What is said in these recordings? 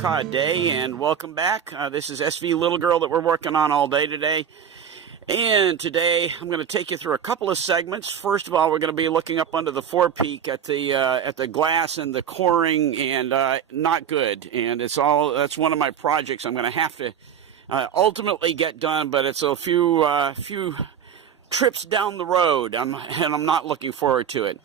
Cod Day, and welcome back. This is SV Little Girl that we're working on all day today. And today I'm going to take you through a couple of segments. First of all, we're going to be looking up under the forepeak at the glass and the coring, and not good. And that's one of my projects I'm going to have to ultimately get done, but it's a few trips down the road, and I'm not looking forward to it.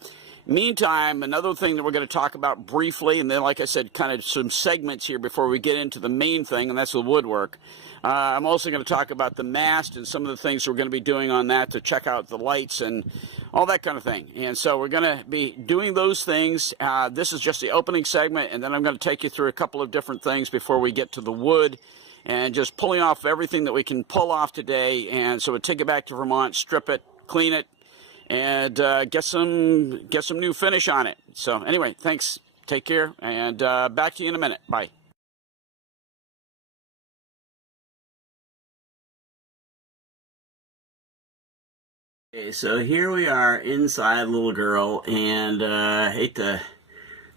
Meantime, another thing that we're going to talk about briefly, and then, like I said, kind of some segments here before we get into the main thing, and that's the woodwork. I'm also going to talk about the mast and some of the things we're going to be doing on that to check out the lights and all that kind of thing. And so we're going to be doing those things. This is just the opening segment, and then I'm going to take you through a couple of different things before we get to the wood and just pulling off everything that we can pull off today. And so we'll take it back to Vermont, strip it, clean it, and get some new finish on it. So anyway, thanks, take care, and back to you in a minute. Bye. Okay, so here we are inside Little Girl, and I hate to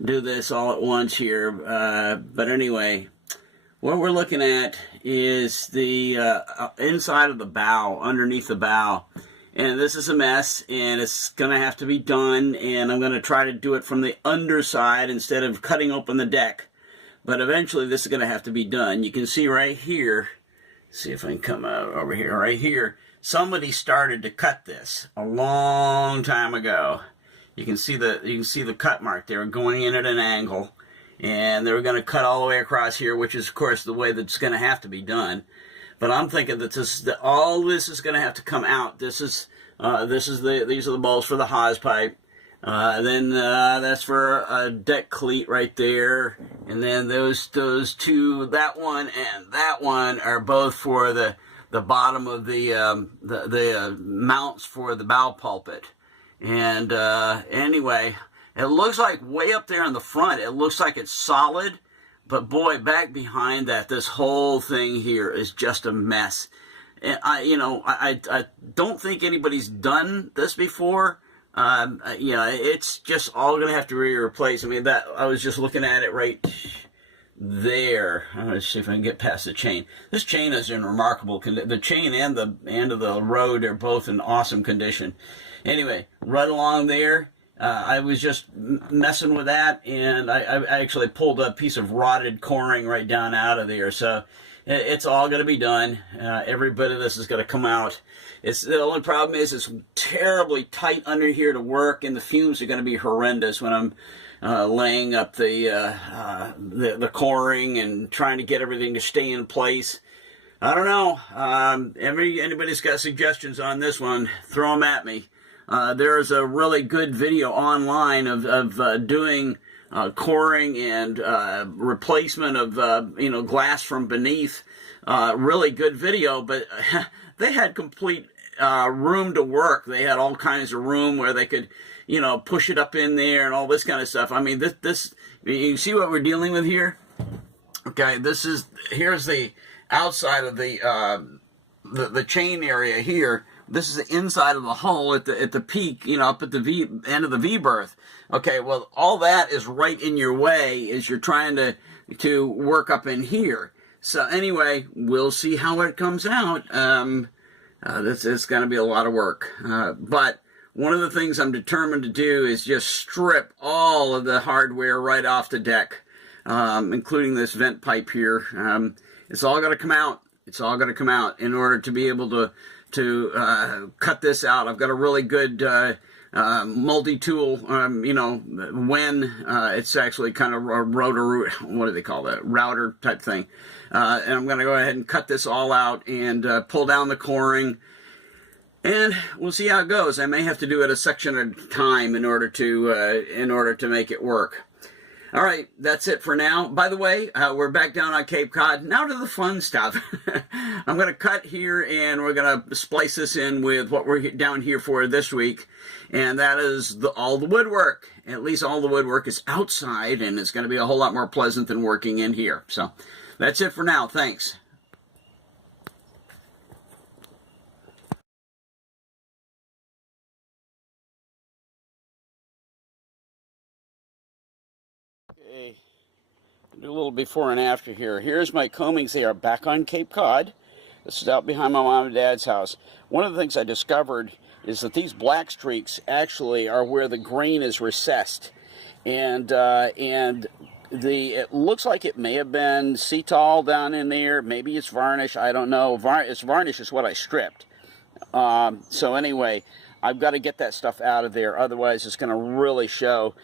do this all at once here, but anyway, what we're looking at is the inside of the bow, underneath the bow. And this is a mess, and it's going to have to be done, and I'm going to try to do it from the underside instead of cutting open the deck. But eventually this is going to have to be done. You can see right here, see if I can come over here, right here, somebody started to cut this a long time ago. You can see the cut mark there going in at an angle, and they were going to cut all the way across here, which is of course the way that's going to have to be done. But I'm thinking that all this is going to have to come out. these are the bolts for the hose pipe. Then that's for a deck cleat right there. And then those two, that one and that one, are both for the bottom of the mounts for the bow pulpit. And anyway, it looks like way up there in the front, it looks like it's solid. But boy, back behind that, this whole thing here is just a mess. And I don't think anybody's done this before. It's just all going to have to be replaced. I mean, I was just looking at it right there. Let's see if I can get past the chain. This chain is in remarkable condition. The chain and the end of the road are both in awesome condition. Anyway, right along there, I was just messing with that, and I actually pulled a piece of rotted coring right down out of there. So it's all going to be done. Every bit of this is going to come out. The only problem is it's terribly tight under here to work, and the fumes are going to be horrendous when I'm laying up the coring and trying to get everything to stay in place. I don't know. Anybody's got suggestions on this one, throw them at me. There is a really good video online of doing coring and replacement of glass from beneath. Really good video, but they had complete room to work. They had all kinds of room where they could push it up in there and all this kind of stuff. I mean, this you see what we're dealing with here? Okay, here's the outside of the chain area here. This is the inside of the hull at the peak, up at the end of the V-berth. Okay, well, all that is right in your way as you're trying to work up in here. So anyway, we'll see how it comes out. It's going to be a lot of work. But one of the things I'm determined to do is just strip all of the hardware right off the deck, including this vent pipe here. It's all going to come out. It's all going to come out in order to be able to cut this out. I've got a really good multi-tool, when it's actually kind of a rotor, what do they call that, router type thing. And I'm going to go ahead and cut this all out and pull down the coring, and we'll see how it goes. I may have to do it a section at a time in order to make it work. All right, that's it for now. By the way, we're back down on Cape Cod. Now to the fun stuff. I'm going to cut here, and we're going to splice this in with what we're down here for this week, and that is all the woodwork. At least all the woodwork is outside, and it's going to be a whole lot more pleasant than working in here. So that's it for now. Thanks. Okay. Do a little before and after here. Here's my coamings. They are back on Cape Cod. This is out behind my mom and dad's house. One of the things I discovered is that these black streaks actually are where the grain is recessed, and it looks like it may have been Cetol down in there. Maybe it's varnish. I don't know. It's varnish is what I stripped. So anyway, I've got to get that stuff out of there. Otherwise, it's going to really show.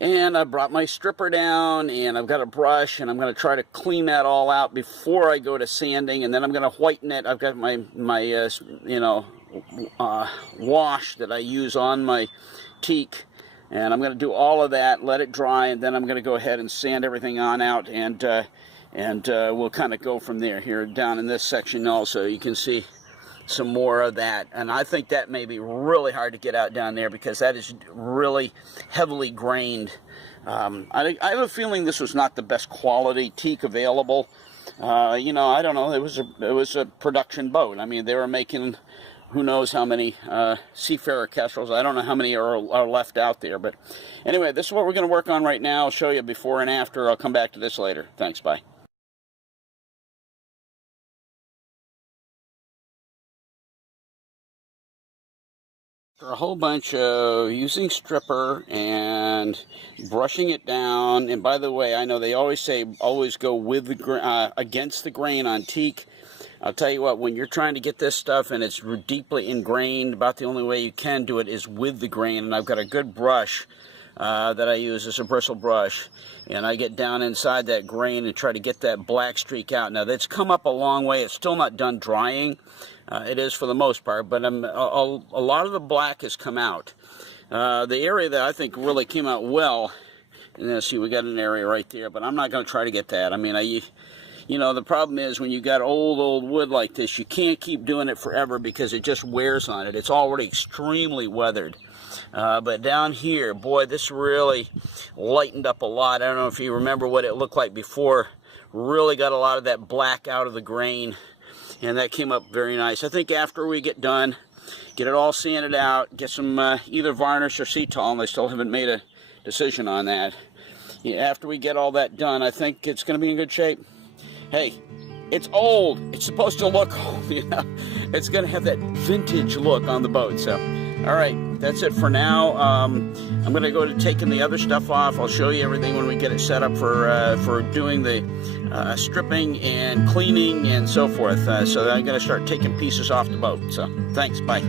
And I brought my stripper down, and I've got a brush, and I'm going to try to clean that all out before I go to sanding, and then I'm going to whiten it. I've got my wash that I use on my teak, and I'm going to do all of that, let it dry, and then I'm going to go ahead and sand everything on out, and we'll kind of go from there. Here down in this section also, you can see some more of that, and I think that may be really hard to get out down there because that is really heavily grained. I have a feeling this was not the best quality teak available. I don't know. It was a production boat. I mean, they were making who knows how many seafarer kestrels. I don't know how many are left out there, but anyway, this is what we're going to work on right now. I'll show you before and after. I'll come back to this later. Thanks. Bye. A whole bunch of using stripper and brushing it down. And by the way, I know they always say always go with the against the grain on teak. I'll tell you what, when you're trying to get this stuff and it's deeply ingrained, about the only way you can do it is with the grain. And I've got a good brush that I use. It's a bristle brush, and I get down inside that grain and try to get that black streak out. Now that's come up a long way. It's still not done drying. It is for the most part, but a lot of the black has come out. The area that I think really came out well, and see, we got an area right there, but I'm not going to try to get that. I mean, the problem is when you got old wood like this, you can't keep doing it forever because it just wears on it. It's already extremely weathered. But down here, boy, this really lightened up a lot. I don't know if you remember what it looked like before. Really got a lot of that black out of the grain, and that came up very nice. I think after we get done, get it all sanded out, get some either varnish or Cetol, and I still haven't made a decision on that. Yeah, after we get all that done, I think it's going to be in good shape. Hey, it's old. It's supposed to look old, you know. It's going to have that vintage look on the boat. So, all right, that's it for now. I'm going to go to taking the other stuff off. I'll show you everything when we get it set up for doing the stripping and cleaning and so forth. So I'm going to start taking pieces off the boat. So, thanks. Bye.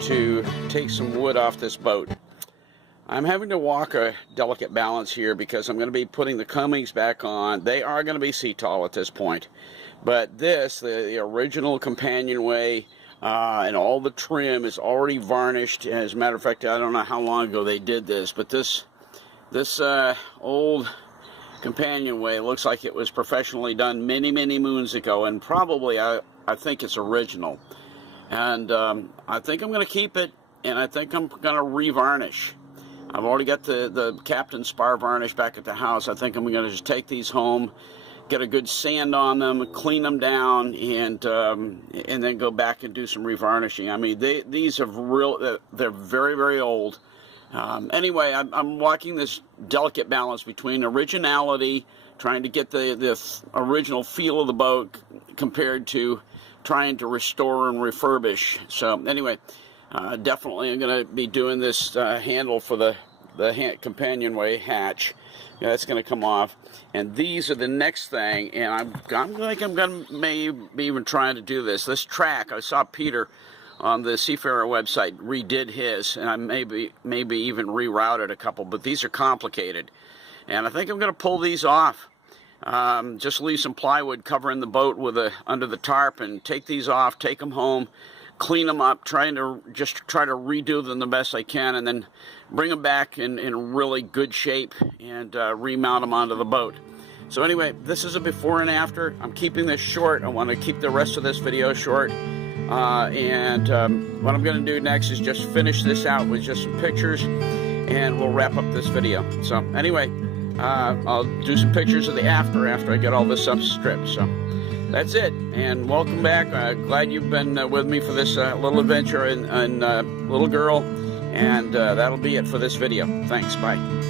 To take some wood off this boat. I'm having to walk a delicate balance here because I'm going to be putting the coamings back on. They are going to be Cetol at this point, but this, the original companionway and all the trim is already varnished. As a matter of fact, I don't know how long ago they did this, but this old companionway looks like it was professionally done many moons ago, and probably I think it's original. And I think I'm going to keep it, and I think I'm going to revarnish. I've already got the Captain Spar varnish back at the house. I think I'm going to just take these home, get a good sand on them, clean them down, and then go back and do some revarnishing. I mean, these are they're very old. Anyway, I'm walking this delicate balance between originality, trying to get the original feel of the boat, compared to trying to restore and refurbish. So anyway, definitely I'm going to be doing this handle for the companionway hatch. Yeah, that's going to come off. And these are the next thing, and I'm going to maybe even trying to do this. This track, I saw Peter on the Seafarer website redid his, and I maybe even rerouted a couple, but these are complicated. And I think I'm going to pull these off. Just leave some plywood covering the boat with under the tarp, and take these off, take them home, clean them up, try to redo them the best I can, and then bring them back in really good shape and remount them onto the boat. So anyway, this is a before and after. I'm keeping this short. I want to keep the rest of this video short. And what I'm going to do next is just finish this out with just some pictures, and we'll wrap up this video. So anyway, I'll do some pictures of the after I get all this stuff stripped. So that's it, and welcome back. Glad you've been with me for this little adventure and little girl, and that'll be it for this video. Thanks, bye.